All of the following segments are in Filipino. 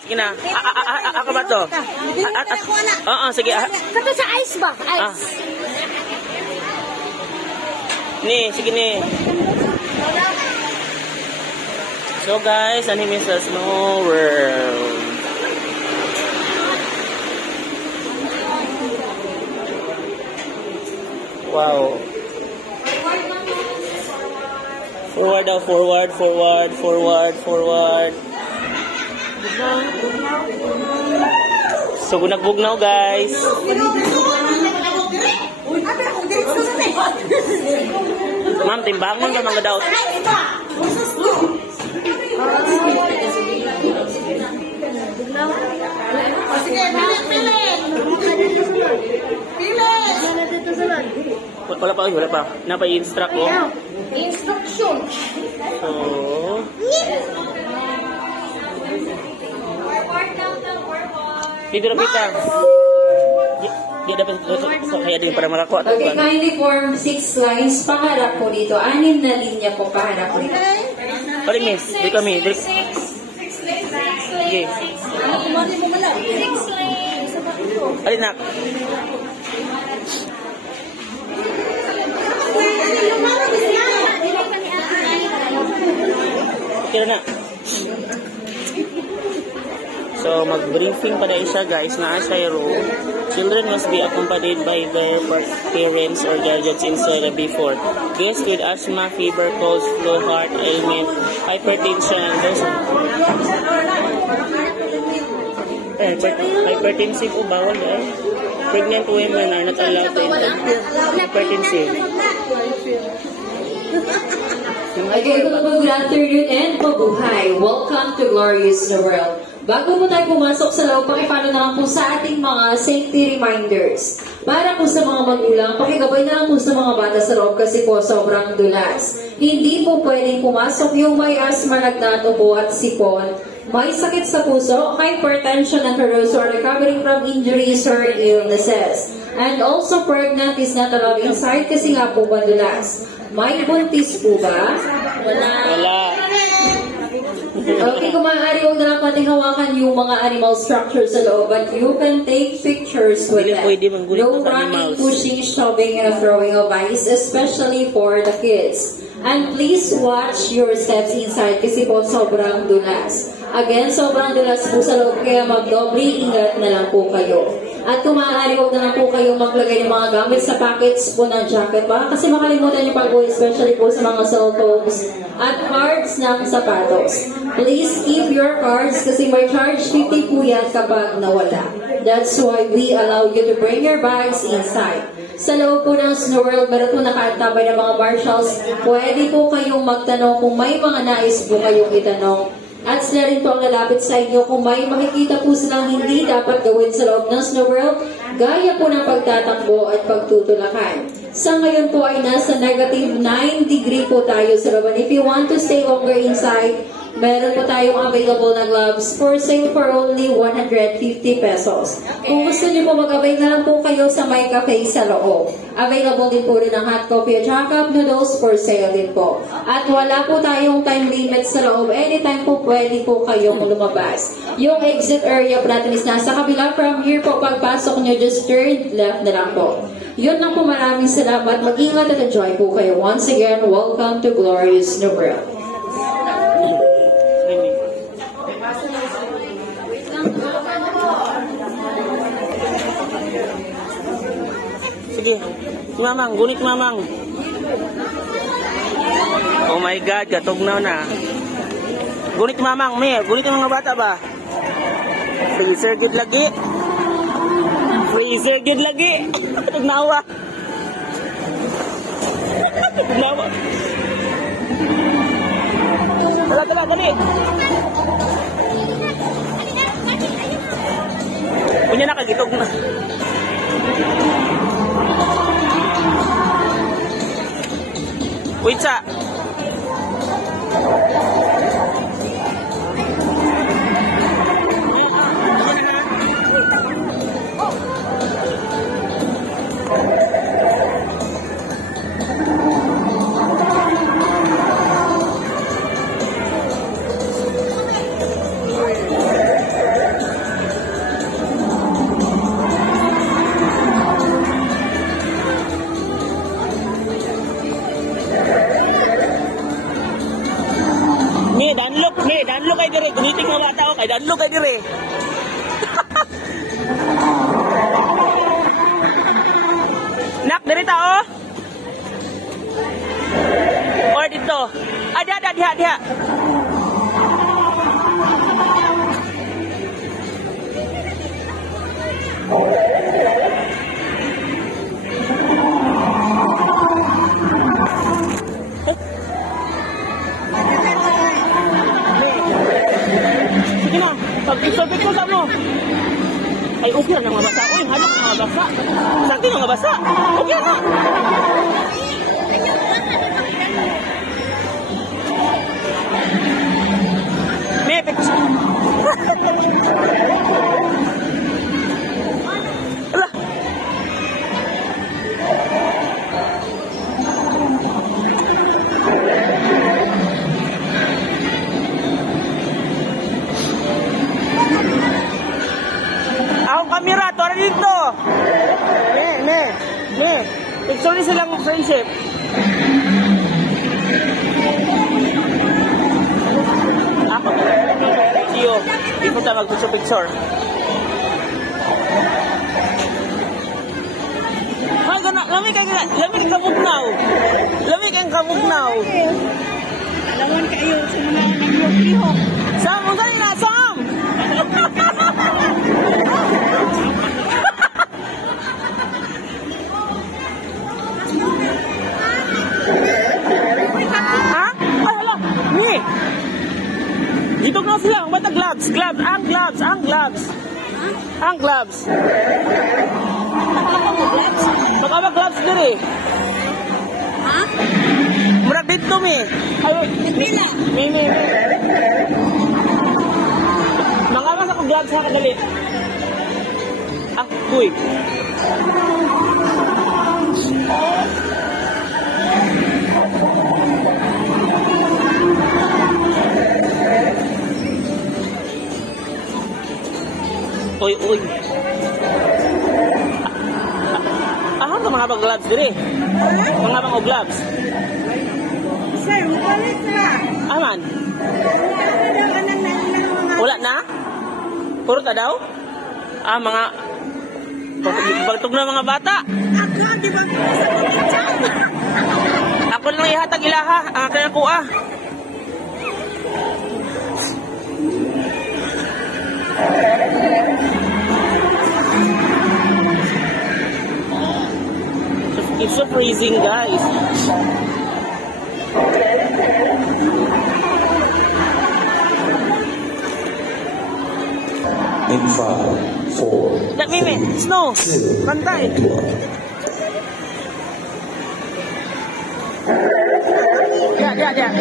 Sige na. Ako ba to? Oo, sige. Kato sa ice ba? Ice. Ni, sige ni. So guys, anime sa Snow World. Wow. Forward daw, forward. So, bugnag-bugnaw guys. Ma'am, timbangon ka mga daw. Wala pa. Napa-instruct ko. Instruction. So, dito na kita. Di dapat kaya din para makakuha. Okay, kindly form 6 lines. Paharap po dito. 6 na linya po paharap po dito. Paling miss, di kami. Okay. Alin nak? Okay na. So, mag-briefing pa na siya guys na siya room. Children must be accompanied by their parents or guardians inside before. Guests with asthma, fever, colds, flu, heart ailment, hypertension, and those hypertensive o bawal eh. Pregnant women are not allowed to enter. Hypertensive. Okay, good afternoon and mabuhay. Welcome to Glorious New World. Bago po tayo pumasok sa loob, pakipano na lang po sa ating mga safety reminders. Para po sa mga magulang, pakigabay na lang po sa mga bata sa loob kasi po sobrang dulas. Hindi po pwedeng pumasok yung may asthma, nagdato po at sipon, may sakit sa puso, hypertension, and those who are recovering from injuries or illnesses. And also pregnant is not allowed inside kasi nga po madulas. May buntis po ba? Wala. Okay, kung maaari, huwag na lang pating hawakan yung mga animal structures sa loob, but you can take pictures with them. No running, pushing, shoving, and throwing of ice, especially for the kids. And please watch your steps inside kasi po sobrang dulas. Again, sobrang dulas po sa loob, kaya magdoble ingat na lang po kayo. At kung maaari, huwag na lang po kayong maglagay ng mga gamit sa pockets po ng jacket pa kasi makalimutan niyo pag-uwi, especially po sa mga cellphones at cards ng sapatos. Please keep your cards kasi may charge 50 po yan kapag nawala. That's why we allow you to bring your bags inside. Sa loob po ng Snow World, meron po nakatabay ng mga marshals. Pwede po kayong magtanong kung may mga nais po kayong itanong. At sila rin po ang lalapit sa inyo kung may makikita po silang hindi dapat gawin sa loob ng Snow World, gaya po ng pagtatakbo at pagtutulakan. Sa ngayon po ay nasa negative 9 degree po tayo sa loob. And if you want to stay longer inside, meron po tayong available na gloves for sale for only 150 pesos. Kung gusto niyo po mag-avail na lang po kayo sa My Cafe sa loob. Available din po rin ang hot coffee at cup noodles for sale din po. At wala po tayong time limit sa loob. Anytime po pwede po kayong lumabas. Yung exit area po natin is nasa kabila. From here po, pagpasok nyo, just turn left na lang po. Yun lang po, maraming salamat. Mag-ingat at enjoy po kayo. Once again, welcome to Glorious New World. Sige, si Mamang, gunit Mamang. Oh my God, katugnaw na. Gunit Mamang, Mer, gunit yung mga bata ba? Freezer good lagi. Freezer good lagi. Tugnawa. Tugnawa. Tala, dali. Punya nakagitog na. Wait sa. danlo kay dire. Nak diri ta oh. Or dito. Ada dia. Sige na, pag-isabit ko sa mo. Ay, okay na nga basa. Uy, halok na nga basa. Sakti na nga basa. Okay na. May picture. Ala. Ako kamera, tora dito. Ne. Picture ni silang friendship. Ako video. Di po tayo mag-picture. Ay, gana. Lami kayong kabugnaw. Alawan kayo sa mga nag-iho. Sam, kung saan na, Sam! Ha? Ay, hala! Ni! Dito na sila. Ba't ang gloves? Ang gloves. Baka mag-gloves diri. Ha? Murag dito, mi. Nagpila. Mi. Mangawas ako gloves ha, kadali. Ah, kuy. Uy. Ahon ka mga gloves diri. Mga gloves. Sir, makulit na. Aman. Wala na? Puro ta daw? Mga pagtug na mga bata. Ako, di ba sa pagkita? Ako lang ihatag ilaha. Ang akin ako It's so freezing, guys. In 5, 4. That minute, snow. Pantay. Yeah.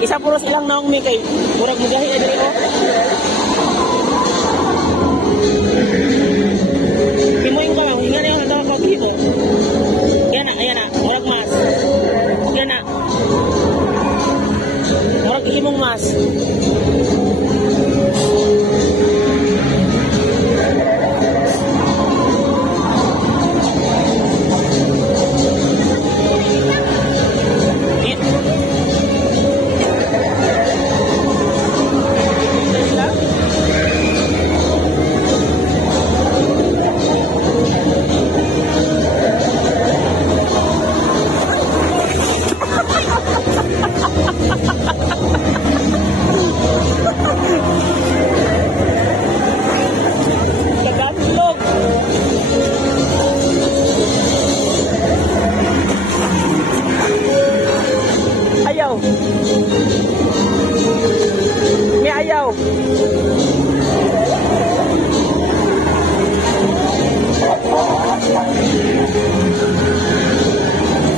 Isa puros ilang naong mi kay murag mugahi na diri oh. Kimoy ko lang, nga na yung ko dito. Ayan na, murag mas. Yan na. Murag imong mas. ayaw. Ni ayaw.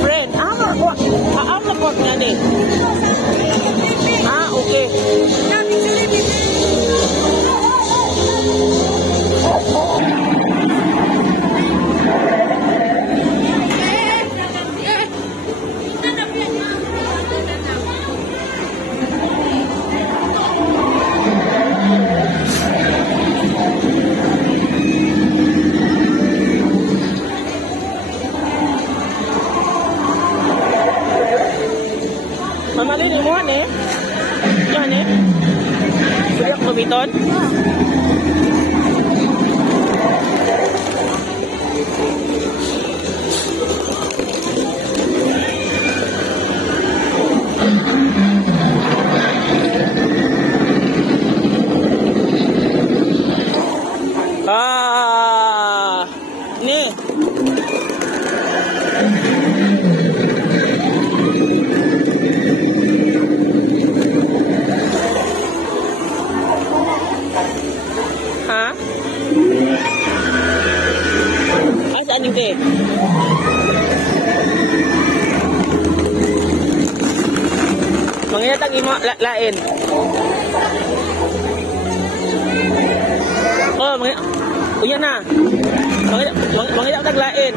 Friend, ang report nga ni. Ah, okay. Mamalini mo ane? Yan eh? Suyak lumiton? Ni. Ha? Ay, saan yung te? Manginatag imo lain. Oh, uyan na. Manginatag lain.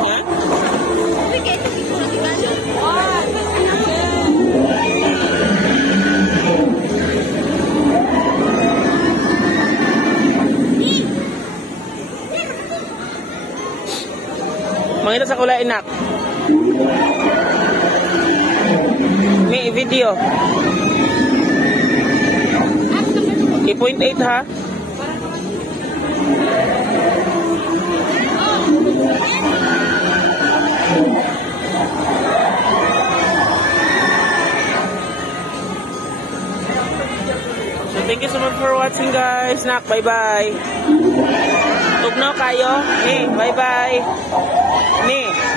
Ha? Mangita sa kulay inak. May video. I.8 ha. So thank you so much for watching guys. Nak, bye bye. Tugnaw kayo. Ni, bye bye. Ni.